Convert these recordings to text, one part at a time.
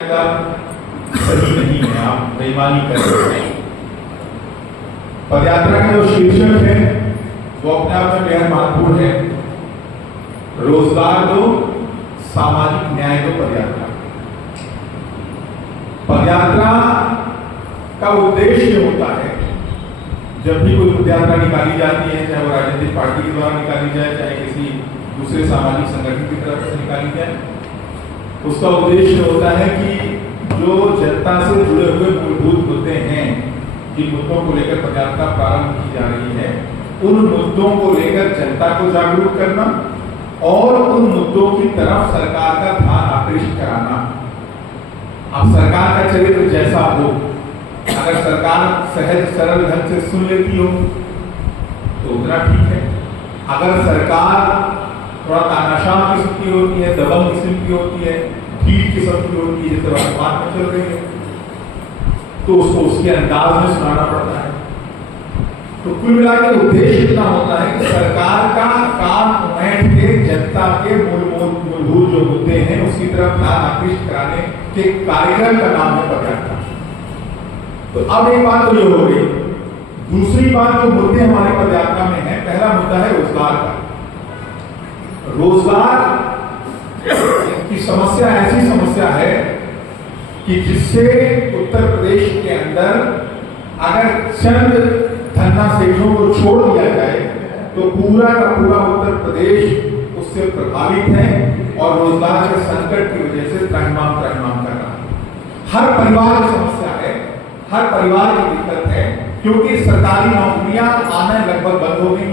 सही नहीं है, आप बेईमानी कर रहे हैं। पदयात्रा का जो शीर्षक है वो अपने आप में बेहद महत्वपूर्ण है। रोजगार दो, सामाजिक न्याय दो पदयात्रा। पदयात्रा का उद्देश्य होता है, जब भी कोई पदयात्रा निकाली जाती है, चाहे वो राजनीतिक पार्टी के द्वारा निकाली जाए, चाहे किसी दूसरे सामाजिक संगठन की तरफ से निकाली जाए, उसका उद्देश्य होता है कि जो जनता से जुड़े हुए मूलभूत मुद्दे हैं, जिन मुद्दों को लेकर पदयात्रा प्रारंभ की जा रही है, उन मुद्दों को लेकर जनता को जागरूक करना और उन मुद्दों की तरफ सरकार का ध्यान आकृष्ट कराना। अब सरकार का चरित्र जैसा हो, अगर सरकार सहज सरल ढंग से सुन लेती हो तो उतना ठीक है। अगर सरकार थोड़ा तानाशाह किस्म की होती है, दबंग किस्म की होती है, ढीठ किस्म की होती है, जैसे वर्तमान में चल रही है, तो उसको उसके अंदाज में सुनाना पड़ता है। तो कुल मिलाकर उद्देश्य इतना होता है कि सरकार का काम उमैठ के जनता के मूलभूत जो मुद्दे हैं उसकी तरफ ध्यान आकृष्ट कराने के कार्यक्रम का नाम है पदयात्रा। तो अब एक बात तो ये हो गई। दूसरी बात जो मुद्दे हमारे पदयात्रा में है, पहला मुद्दा है रोजगार का। रोजगार की समस्या ऐसी समस्या है कि जिससे उत्तर प्रदेश के अंदर अगर चंद धन्ना सेठों को छोड़ दिया जाए तो पूरा का पूरा उत्तर प्रदेश उससे प्रभावित है और रोजगार के संकट की वजह से त्रैमाम कर रहा है। हर परिवार की समस्या है, हर परिवार की दिक्कत है, क्योंकि सरकारी नौकरियां आना लगभग बंद हो गई।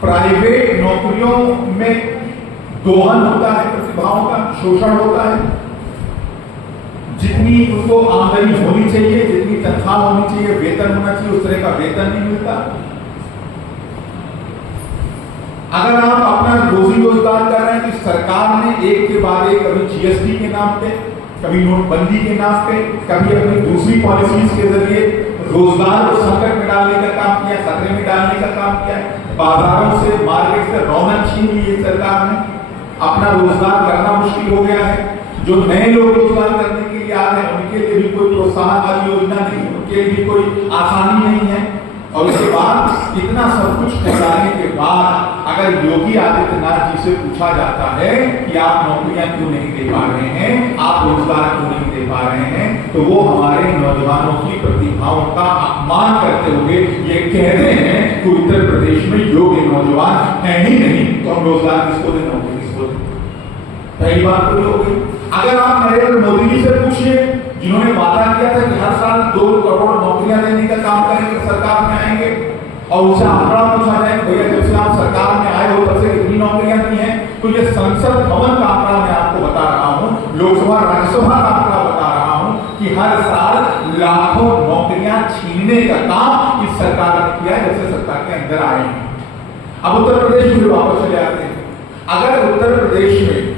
प्राइवेट नौकरियों में दोहन होता है, प्रतिभाओं का शोषण होता है। जितनी उनको आमदनी होनी चाहिए, जितनी तनख्वाह होनी चाहिए, वेतन होना चाहिए, उस तरह का वेतन नहीं मिलता। अगर आप अपना रोजी रोजगार कर रहे हैं कि सरकार ने एक के बाद एक, कभी जीएसटी के नाम पे, कभी नोटबंदी के नाम पे, कभी अपनी दूसरी पॉलिसीज के जरिए रोजगार को संकट में डालने का काम किया, खतरे में डालने का काम किया। बाजारों से, मार्केट से रौनक छीन ली है सरकार ने, अपना रोजगार करना मुश्किल हो गया है। जो नए लोग रोजगार करने के लिए आ रहे हैं उनके लिए भी कोई प्रोत्साहन वाली योजना नहीं, उनके लिए भी कोई आसानी नहीं है। और उसके बाद इतना सब कुछ कराने के बाद अगर योगी आदित्यनाथ जी से पूछा जाता है कि आप नौकरियां क्यों नहीं दे पा रहे हैं, आप रोजगार क्यों नहीं दे पा रहे हैं, तो वो हमारे नौजवानों की प्रतिभाओं का अपमान करते हुए ये कहते हैं कि उत्तर प्रदेश में योग्य नौजवान है ही नहीं, तो हम रोजगार किसको दें, नौकरी किसको दें। पहली बात तो ये हो गई। अगर आप नरेंद्र मोदी जी से पूछिए, जिन्होंने वादा किया था कि हर साल 2 करोड़ नौकरियां देने का काम करेंगे, सरकार में आएंगे, और उनसे आंकड़ा पूछा जाए भैया जब से आप सरकार में आए हो तब से कितनी नौकरियां दी हैं, तो ये संसद भवन का आंकड़ा मैं आपको बता रहा हूं, लोकसभा राज्यसभा का आंकड़ा बता रहा हूं कि हर साल लाखों नौकरियां छीनने का काम इस सरकार ने किया जब से सरकार के अंदर आए हैं। अब उत्तर प्रदेश में वापस चले आते हैं। अगर उत्तर प्रदेश में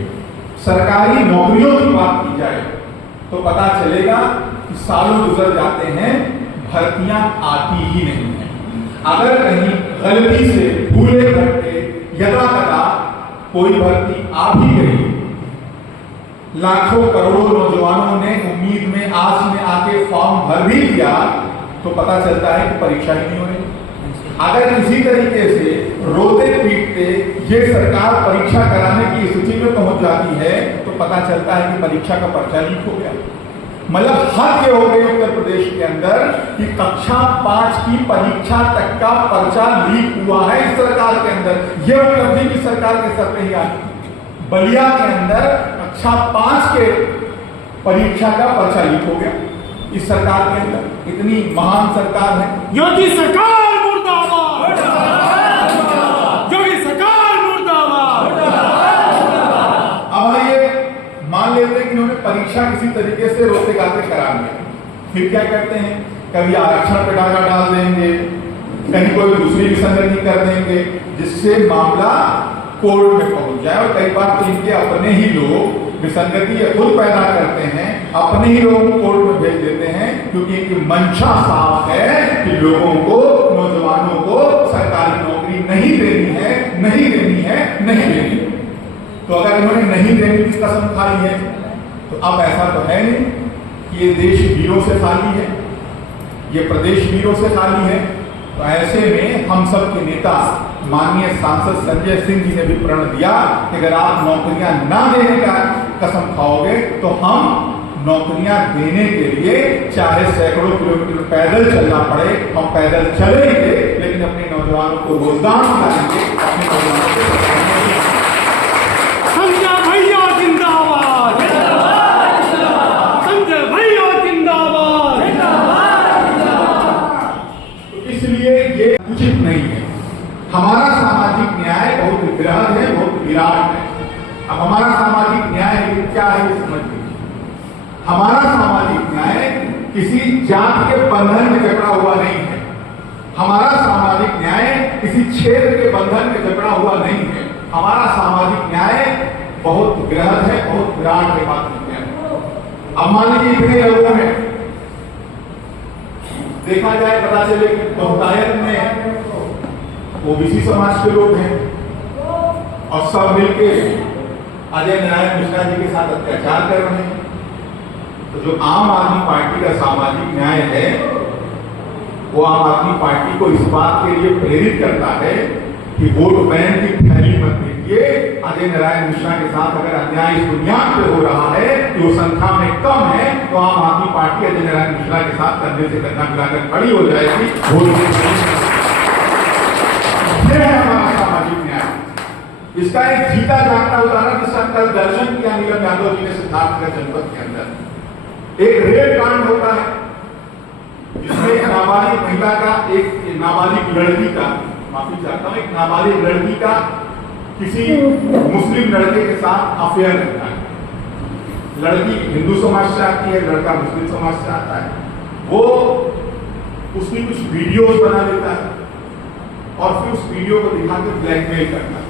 सरकारी नौकरियों की बात की जाए तो पता चलेगा कि सालों गुजर जाते हैं, भर्तियां आती ही नहीं है। अगर कहीं गलती से भूले भटके यदा कदा कोई भर्ती आ भी गई, लाखों करोड़ों नौजवानों ने उम्मीद में, आस में आके फॉर्म भर भी दिया, तो पता चलता है कि परीक्षा ही नहीं हो रही। अगर किसी तरीके से रोते पीटते ये सरकार परीक्षा कराने की स्थिति में पहुंच जाती है तो पता चलता है कि परीक्षा का पर्चा लीक हो गया। मतलब हद ये हो गई उत्तर प्रदेश के अंदर कि कक्षा 5 की परीक्षा तक का पर्चा लीक हुआ है इस सरकार के अंदर। यह उपलब्धि की सरकार के सर पे ही आई। बलिया के अंदर कक्षा 5 के परीक्षा का पर्चा लीक हो गया इस सरकार के अंदर। इतनी महान सरकार है योगी सरकार, योगी सरकार मुर्दाबाद। अब आइए मान लेते हैं कि उन्होंने परीक्षा किसी तरीके से रोते गाते करा लिया, फिर क्या करते हैं, कभी आरक्षण पे डाका डाल देंगे, कहीं कोई दूसरी विसंगति कर देंगे जिससे मामला कोर्ट में पहुंच जाए। और कई बार तो इनके अपने ही लोग विसंगति खुद पैदा करते हैं, अपने ही लोगों को कोर्ट में भेज देते हैं, क्योंकि इनकी मंशा साफ है कि लोगों को, नौजवानों को सरकारी नौकरी नहीं देनी है, नहीं देनी है, नहीं देनी है। तो अगर इन्होंने नहीं देने की कसम खाई है तो अब ऐसा तो है नहीं कि ये देश वीरों से खाली है, ये प्रदेश वीरों से खाली है। तो ऐसे में हम सब के नेता माननीय सांसद संजय सिंह जी ने भी प्रण दिया कि अगर आप नौकरियां ना देने का कसम खाओगे तो हम नौकरियां देने के लिए चाहे सैकड़ों किलोमीटर पैदल चलना पड़े, हम पैदल चलेंगे, लेकिन अपने नौजवानों को रोजगार दिलाएंगे, अपने नौजवानों को संजय भैया जिंदाबाद, संजय भैया जिंदाबाद। तो इसलिए ये उचित नहीं है। हमारा सामाजिक न्याय बहुत बृहद है, बहुत विराट है। अब हमारा सामाजिक न्याय क्या है ये समझ लीजिए। हमारा सामाजिक न्याय किसी जात के बंधन में जकड़ा हुआ नहीं है। हमारा सामाजिक न्याय किसी क्षेत्र के बंधन में जकड़ा हुआ नहीं है। हमारा सामाजिक न्याय बहुत बृहद है, बहुत विराट है। बात है अब मान लीजिए इतने लोगों में देखा जाए, पता चले कि बहुतायत में ओबीसी समाज के लोग हैं और सब मिलके अजय नारायण मिश्रा जी के साथ अत्याचार कर रहे हैं। तो जो आम आदमी पार्टी का सामाजिक न्याय है वो आम आदमी पार्टी को इस बात के लिए प्रेरित करता है कि वोट बैंक की थैली मत देखिए। अजय नारायण मिश्रा के साथ अगर अन्याय इस दुनिया पे हो रहा है कि वो संख्या में कम है, तो आम आदमी पार्टी अजय नारायण मिश्रा के साथ कंधे से कंधा मिलाकर खड़ी हो जाएगी। ये है हमारा सामाजिक न्याय। इसका एक जीता जागता उदाहरण जिसका कल दर्शन किया नीलम यादव जी ने सिद्धार्थनगर जनपद के अंदर एक रेप कांड होता है जिसमें एक नाबालिग महिला का, एक नाबालिग लड़की का, माफी चाहता हूं, एक नाबालिग लड़की का किसी मुस्लिम लड़के के साथ अफेयर रहता है। लड़की हिंदू समाज से आती है, लड़का मुस्लिम समाज से आता है। वो उसकी कुछ वीडियोस बना लेता है और फिर उस वीडियो को दिखा के ब्लैकमेल करता है।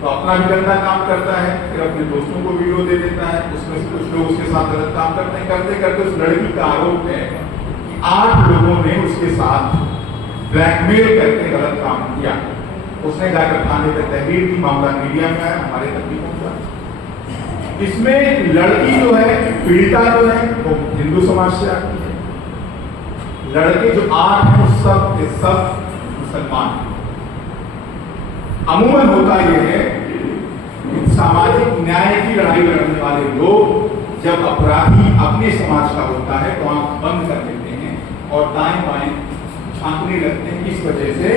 तो अपना भी गंदा काम करता है, फिर अपने दोस्तों को वीडियो दे देता है, उसमें से कुछ लोग उसके साथ गलत काम करते हैं। करते करते उस लड़की का आरोप है कि 8 लोगों ने उसके साथ ब्लैकमेल करके गलत काम किया। उसने जाकर थाने पर तहरीर दी, मामला मीडिया में आया, हमारे तक भी पहुंचा। इसमें लड़की जो है, पीड़िता जो है, वो हिंदू समाज से आती है। लड़के जो 8 हैं वो सब के सब मुसलमान हैं। अमूमन होता यह है कि सामाजिक न्याय की लड़ाई लड़ने वाले लोग जब अपराधी अपने समाज का होता है तो आंख बंद कर देते हैं और दाएं बाएं झांकने लगते हैं। इस वजह से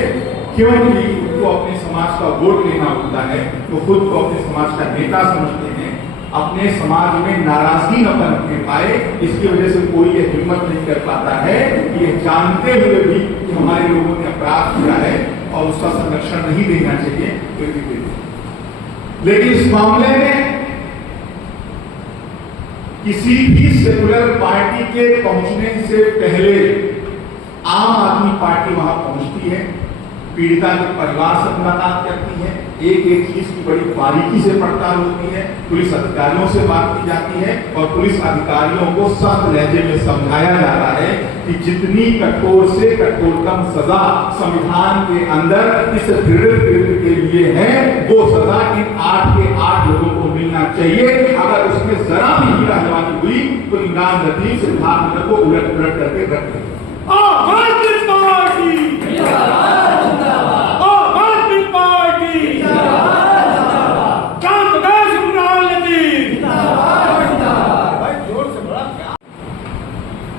क्योंकि उनको अपने समाज का वोट लेना होता है तो खुद को अपने समाज का नेता समझते हैं, अपने समाज में नाराजगी न पनपने पाए, इसकी वजह से कोई ये हिम्मत नहीं कर पाता है कि ये जानते हुए भी कि हमारे लोगों ने अपराध किया है और उसका संरक्षण नहीं देना चाहिए, फिर भी दे दे। लेकिन इस मामले में किसी भी सेकुलर पार्टी के पहुंचने से पहले आम आदमी पार्टी वहां पहुंचती है, पीड़िता के परिवार से मुलाकात करती है, एक एक चीज की बड़ी बारीकी से पड़ताल होती है, पुलिस अधिकारियों से बात की जाती है और पुलिस अधिकारियों को सख्त लहजे में समझाया जाता है कि जितनी कठोर से कठोरतम सजा संविधान के अंदर इस पीड़ित के लिए है वो सजा इन 8 के 8 लोगों को मिलना चाहिए। अगर उसमें जरा भी हीरा हवानी हुई तो इमरान नदीम सिद्धार्थनगर को उलट पुलट करके रख देंगे।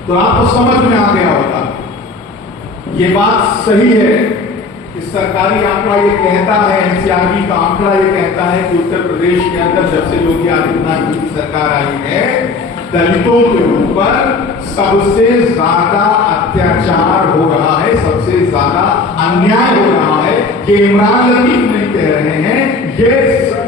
तो आपको समझ में आ गया होगा, ये बात सही है कि सरकारी आंकड़ा ये कहता है, एनसीआरबी का आंकड़ा ये कहता है कि उत्तर प्रदेश के अंदर जब से योगी आदित्यनाथ जी की सरकार आई है, दलितों के ऊपर सबसे ज्यादा अत्याचार हो रहा है, सबसे ज्यादा अन्याय हो रहा है। ये इमरान लतीफ नहीं कह रहे हैं, ये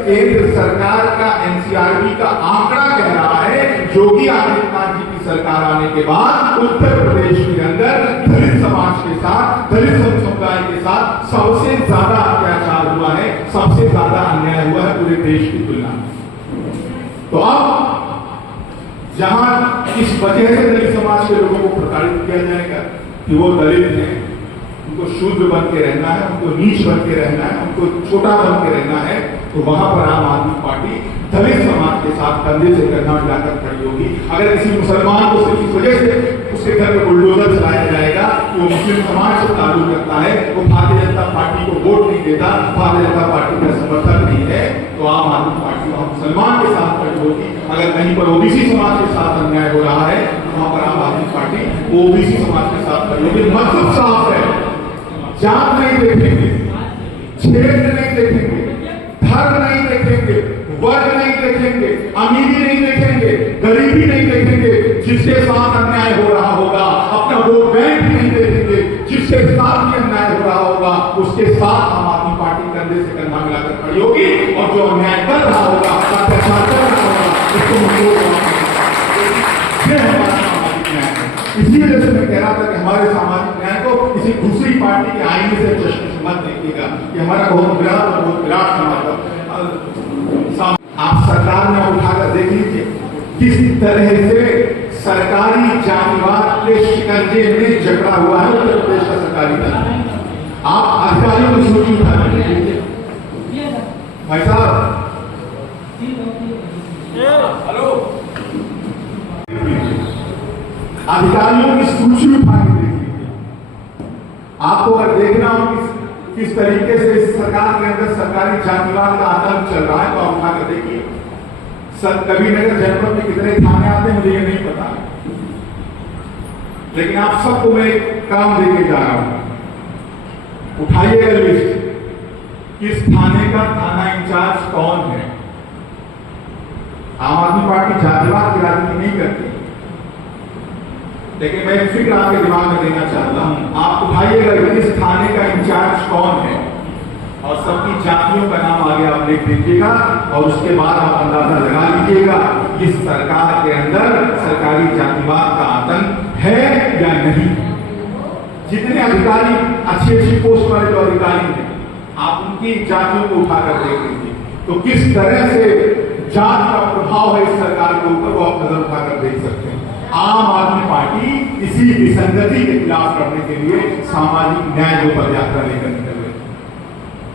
केंद्र सरकार का एनसीआरबी का आंकड़ा कह रहा है। योगी आदित्यनाथ जी की सरकार आने के बाद उत्तर प्रदेश के अंदर दलित समाज के साथ, दलित समुदाय के साथ सबसे ज्यादा अत्याचार हुआ है, सबसे ज्यादा अन्याय हुआ है पूरे देश की तुलना में। तो अब जहां इस वजह से दलित समाज के लोगों को प्रताड़ित किया जाएगा कि वो दलित हैं, उनको शूद्र बन के रहना है, उनको नीच बन के रहना है, उनको छोटा बन के रहना है, तो वहां पर आम आदमी पार्टी दलित समाज के साथ कंधे से कंधा मिलाकर खड़ी होगी। अगर किसी मुसलमान को सिर्फ इस वजह से उसके घर में बुलडोजर चलाया जाएगा कि वो मुस्लिम समाज से ताल्लुक रखता है, वो भारतीय जनता पार्टी को वोट नहीं देता, भारतीय जनता पार्टी का समर्थक नहीं है, तो आम आदमी पार्टी वहां मुसलमान के साथ खड़ी होगी। अगर कहीं पर ओबीसी समाज के साथ अन्याय हो रहा है तो वहां पर आम आदमी पार्टी ओबीसी समाज के साथ खड़ी होगी। मतलब साफ है, जात नहीं देखेंगे, क्षेत्र नहीं देखेंगे, धर्म नहीं देखेंगे, वर्ग नहीं देखेंगे, अमीरी नहीं देखेंगे, गरीबी नहीं देखेंगे। जिसके साथ अन्याय हो रहा होगा अपना वोट बैंक नहीं देखेंगे, जिसके साथ भी अन्याय हो रहा होगा उसके साथ आम आदमी पार्टी कंधे से कंधा मिलाकर खड़ी होगी, और जो अन्याय कर रहा होगा, अत्याचार कर रहा होगा, उसको मंजूर ये हमारा सामाजिक न्याय है। इसी वजह से मैं कह रहा था कि हमारे सामाजिक न्याय को किसी दूसरी पार्टी के आईने से चश्मे से मत देखिएगा कि हमारा बहुत विराट समाज। आप सरकार में उठाकर देख लीजिए किस तरह से सरकारी जातिवाद के शिकंजे में जकड़ा हुआ है उत्तर प्रदेश का सरकारी दल। आप अधिकारियों की सूची उठा लीजिए भाई साहब, हेलो, अधिकारियों की सूची उठा के देख लीजिए। आपको अगर देखना हो किस तरीके से इस सरकार के अंदर सरकारी जातिवाद का आतंक चल रहा है तो आप उठाकर देखिए। कबीरनगर जनपद में कितने थाने आते हैं मुझे ये नहीं पता, लेकिन आप सबको मैं एक काम देके जा रहा हूं। उठाइएगा लिस्ट, किस थाने का थाना इंचार्ज कौन है। आम आदमी पार्टी जातिवाद की राजनीति नहीं करती, लेकिन मैं एक फिक्र आपके दिमाग में देना चाहता हूं। आप उठाइएगा किस थाने का इंचार्ज कौन है और सबकी जातियों का नाम आगे आप लिख दीजिएगा, और उसके बाद आप अंदाजा लगा लीजिएगा इस सरकार के अंदर सरकारी जातिवाद का आतंक है या नहीं। जितने अधिकारी अच्छी पोस्ट वाले जो अधिकारी हैं आप उनकी जातियों को उठाकर देख लीजिए, तो किस तरह से जात का प्रभाव है इस सरकार के ऊपर वो आप नजर उठाकर देख सकते हैं। आम आदमी पार्टी इसी विसंगति के खिलाफ करने के लिए सामाजिक न्याय को पदयात्रा लेकर निकल रही।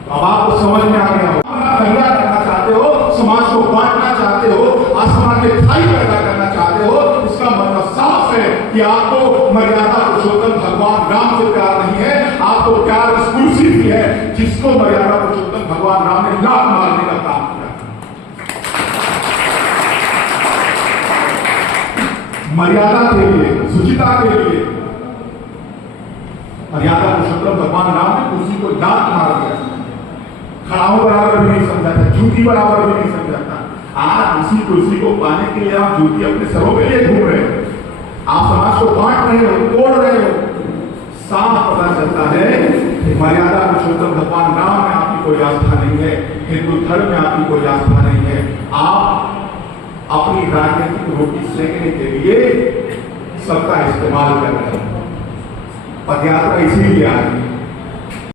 अब आपको समझ में आ गया हो, दंगा करना चाहते हो, समाज को बांटना चाहते हो, असमाज में खाई पैदा करना चाहते हो, इसका मतलब साफ है कि आपको मर्यादा पुरुषोत्तम भगवान राम से प्यार नहीं है, आपको प्यार उस कुर्सी से है जिसको मर्यादा पुरुषोत्तम भगवान राम ने लात मारने का काम किया। मर्यादा के लिए, शुचिता के लिए मर्यादा पुरुषोत्तम भगवान राम ने कुर्सी को लात मार दिया। खड़ाओं बराबर भी नहीं समझा था, जूती बराबर भी नहीं समझा था। आज उसी कुर्सी को पाने के लिए आप जूती अपने सरों के लिए घूम रहे हो, आप समाज को बांट रहे हो, तोड़ रहे हो। साफ पता चलता है कि मर्यादा पुरुषोत्तम भगवान राम में आपकी कोई आस्था नहीं है, हिंदू धर्म में आपकी कोई आस्था नहीं है। आप अपनी राजनीतिक रोटी सेकने के लिए सबका इस्तेमाल कर रहे हैं। पदयात्रा इसीलिए आ रही है